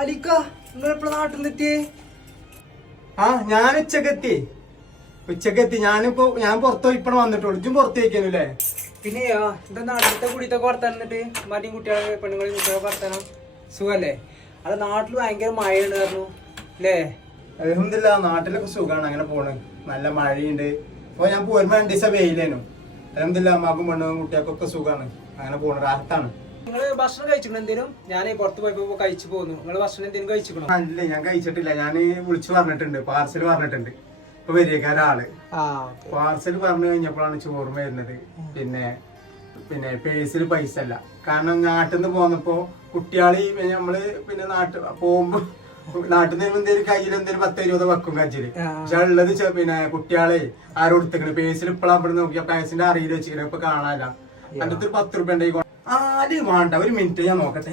അലിക്ക നിങ്ങൾ എപ്പോഴും നാട്ടിൽ നിന്നെത്തിയേ? ആ ഞാൻ ഉച്ചക്കെത്തി ഞാൻ പുറത്തു ഇപ്പഴ വന്നിട്ടുള്ളൂ. ഇജ്ജും പുറത്ത് വയ്ക്കാനല്ലേ? പിന്നെ എന്താ നാട്ടിലത്തെ കുടിത്തൊക്കെ വർത്താനം എന്നിട്ട് മറ്റും കുട്ടികളെ പെണ്ണുങ്ങളെയും കുട്ടികളൊക്കെ വർത്താനം സുഖല്ലേ? അത് നാട്ടിൽ ഭയങ്കര മഴയുണ്ട് പറഞ്ഞു അല്ലേ? അൽഹംദുലില്ലാ നാട്ടിലൊക്കെ സുഖമാണ്, അങ്ങനെ പോണ്. നല്ല മഴയുണ്ട്. അപ്പൊ ഞാൻ പോരുമ്പോ 2 ദിവസം വെയിലേനു. അൽഹംദുലില്ലാ അമ്മാക്കും പെണ്ണും കുട്ടികൾക്കൊക്കെ സുഖമാണ്, അങ്ങനെ പോണ്. റാഹത്താണ്. നിങ്ങള് ഭക്ഷണം കഴിച്ചിക്കണോ എന്തേലും? ഞാൻ പുറത്ത് പോയപ്പോ കഴിച്ചു പോന്നു. നിങ്ങൾ ഭക്ഷണം എന്തേലും കഴിച്ചിക്കണോ? ഇല്ല ഞാൻ കഴിച്ചിട്ടില്ല. ഞാൻ വിളിച്ചു പറഞ്ഞിട്ടുണ്ട്, പാർസൽ പറഞ്ഞിട്ടുണ്ട്. ഇപ്പൊ വരിക ഒരാള് പാർസൽ പറഞ്ഞു കഴിഞ്ഞപ്പോഴാണ് ചോർമ വരുന്നത്. പിന്നെ പേഴ്സിൽ പൈസ അല്ല. കാരണം നാട്ടിൽ നിന്ന് പോന്നപ്പോ കുട്ടികളി നമ്മള് പോകുമ്പോ നാട്ടിൽ നിന്ന് എന്തേലും കയ്യിൽ എന്തേലും 10-20 വെക്കും കജ്ജില്. പക്ഷെ ഉള്ളത് കുട്ടികളെ ആരും എടുത്തേക്കണ്. പേഴ്സിൽ ഇപ്പഴാ ഇവിടെ നോക്കിയാ പേഴ്സിന്റെ അറിയിൽ വെച്ചിരിക്കണ. ഇപ്പൊ കാണാനില്ല. അതിന്റെ 10 രൂപ ഉണ്ടെങ്കിൽ ആദ്യം വേണ്ട. ഒരു മിനിറ്റ് ഞാൻ നോക്കട്ടെ.